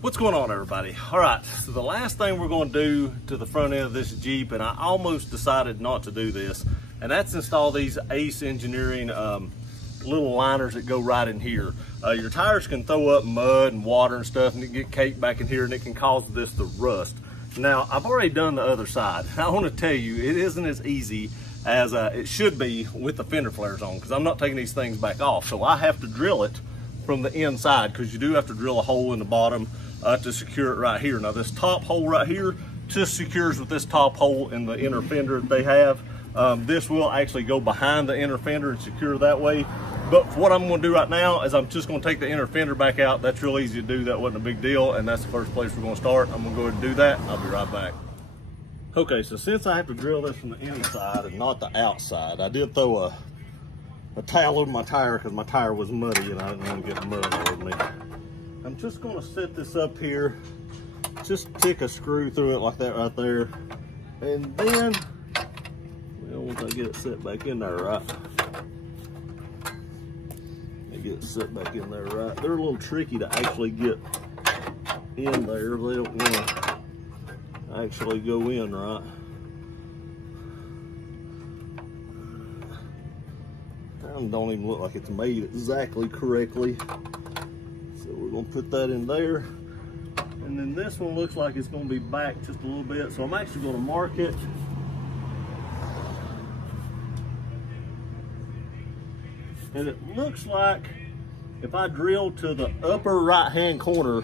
What's going on, everybody? All right, so the last thing we're going to do to the front end of this Jeep, and I almost decided not to do this, and that's install these Ace Engineering little liners that go right in here. Your tires can throw up mud and water and stuff, and it can get caked back in here, and it can cause this to rust. Now, I've already done the other side. I want to tell you, it isn't as easy as it should be with the fender flares on, because I'm not taking these things back off. So I have to drill it from the inside, because you do have to drill a hole in the bottom to secure it right here. Now this top hole right here just secures with this top hole in the inner fender that they have. This will actually go behind the inner fender and secure that way. But what I'm going to do right now is I'm just going to take the inner fender back out. That's real easy to do. That wasn't a big deal, and that's the first place we're going to start. I'm going to go ahead and do that. I'll be right back. Okay, so since I have to drill this from the inside and not the outside, I did throw a towel over my tire because my tire was muddy and I didn't want to get mud all over me. I'm just going to set this up here, just tick a screw through it like that right there, and then, well, once I get it set back in there right, get it set back in there right. They're a little tricky to actually get in there. They don't want to actually go in right. That don't even look like it's made exactly correctly. So we're going to put that in there. And then this one looks like it's going to be back just a little bit. So I'm actually going to mark it. And it looks like if I drill to the upper right hand corner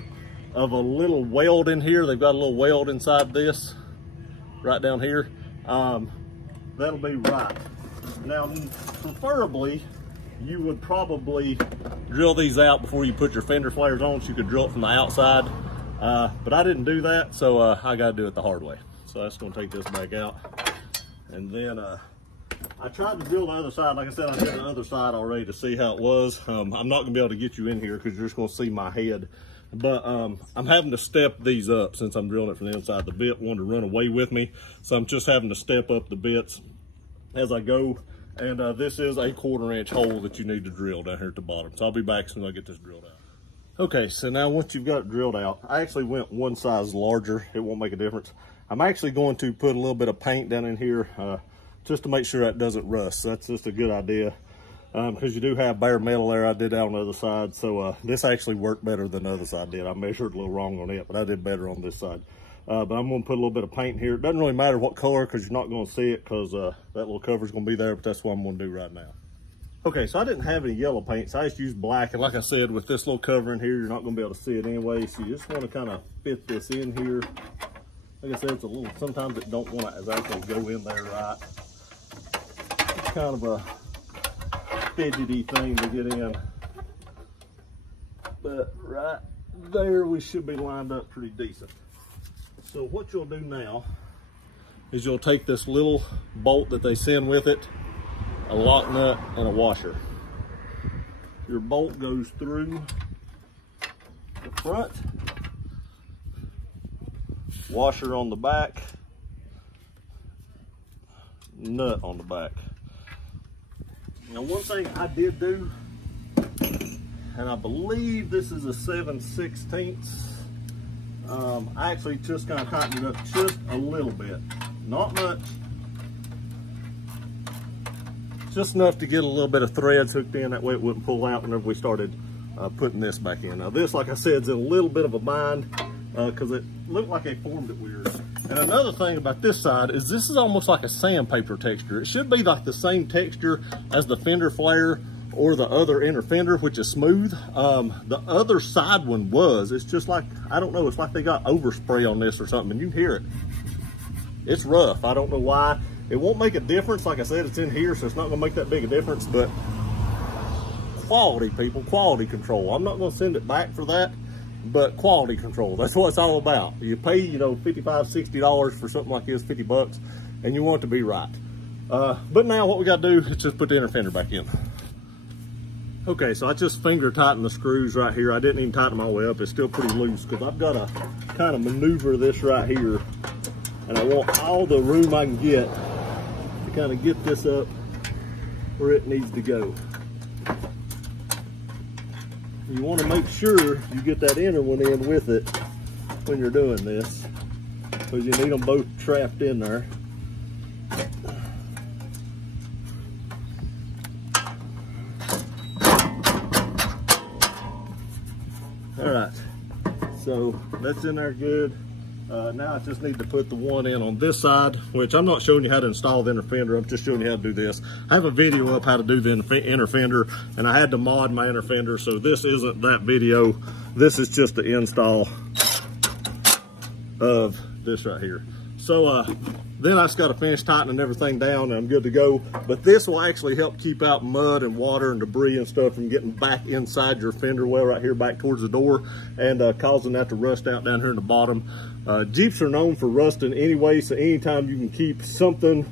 of a little weld in here, they've got a little weld inside this, right down here, that'll be right. Now, preferably, you would probably drill these out before you put your fender flares on, so you could drill it from the outside. But I didn't do that, so I got to do it the hard way. So that's going to take this back out. And then I tried to drill the other side. Like I said, I did the other side already to see how it was. I'm not going to be able to get you in here because you're just going to see my head. But I'm having to step these up since I'm drilling it from the inside. The bit wanted to run away with me, so I'm just having to step up the bits as I go. And this is a 1/4 inch hole that you need to drill down here at the bottom. So I'll be back as soon as I get this drilled out. Okay, so now once you've got it drilled out, I actually went one size larger. It won't make a difference. I'm actually going to put a little bit of paint down in here just to make sure that doesn't rust. So that's just a good idea because you do have bare metal there. I did that on the other side. So this actually worked better than the other side did. I measured a little wrong on it, but I did better on this side. But I'm going to put a little bit of paint here. It doesn't really matter what color because you're not going to see it because that little cover is going to be there, but that's what I'm going to do right now. Okay, so I didn't have any yellow paint, so I just used black. And like I said, with this little cover in here, you're not going to be able to see it anyway. So you just want to kind of fit this in here. Like I said, it's a little, sometimes it don't want to actually go in there right. It's kind of a fidgety thing to get in. But right there, we should be lined up pretty decent. So what you'll do now is you'll take this little bolt that they send with it, a lock nut, and a washer. Your bolt goes through the front, washer on the back, nut on the back. Now one thing I did do, and I believe this is a 7/16. I actually just kind of tightened it up just a little bit, not much, just enough to get a little bit of threads hooked in, that way it wouldn't pull out whenever we started putting this back in. Now this, like I said, is in a little bit of a bind because it looked like they formed it weird. And another thing about this side is this is almost like a sandpaper texture. It should be like the same texture as the fender flare or the other inner fender, which is smooth. The other side one was, it's just like, I don't know, it's like they got overspray on this or something, and you can hear it. It's rough, I don't know why. It won't make a difference. Like I said, it's in here, so it's not gonna make that big a difference, but quality, people, quality control. I'm not gonna send it back for that, but quality control, that's what it's all about. You pay, you know, $55, $60 for something like this, 50 bucks, and you want it to be right. But now what we gotta do is just put the inner fender back in. Okay, so I just finger tightened the screws right here. I didn't even tighten them all the way up. It's still pretty loose because I've got to kind of maneuver this right here. And I want all the room I can get to kind of get this up where it needs to go. You want to make sure you get that inner one in with it when you're doing this, because you need them both trapped in there. All right, so that's in there good. Now I just need to put the one in on this side, which I'm not showing you how to install the inner fender. I'm just showing you how to do this. I have a video up how to do the inner fender, and I had to mod my inner fender, so this isn't that video. This is just the install of this right here. So then I just got to finish tightening everything down, and I'm good to go. But this will actually help keep out mud and water and debris and stuff from getting back inside your fender well right here back towards the door, and causing that to rust out down here in the bottom. Jeeps are known for rusting anyway, so anytime you can keep something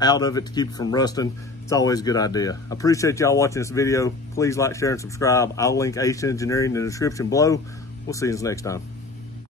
out of it to keep it from rusting, it's always a good idea. I appreciate y'all watching this video. Please like, share, and subscribe. I'll link Ace Engineering in the description below. We'll see you next time.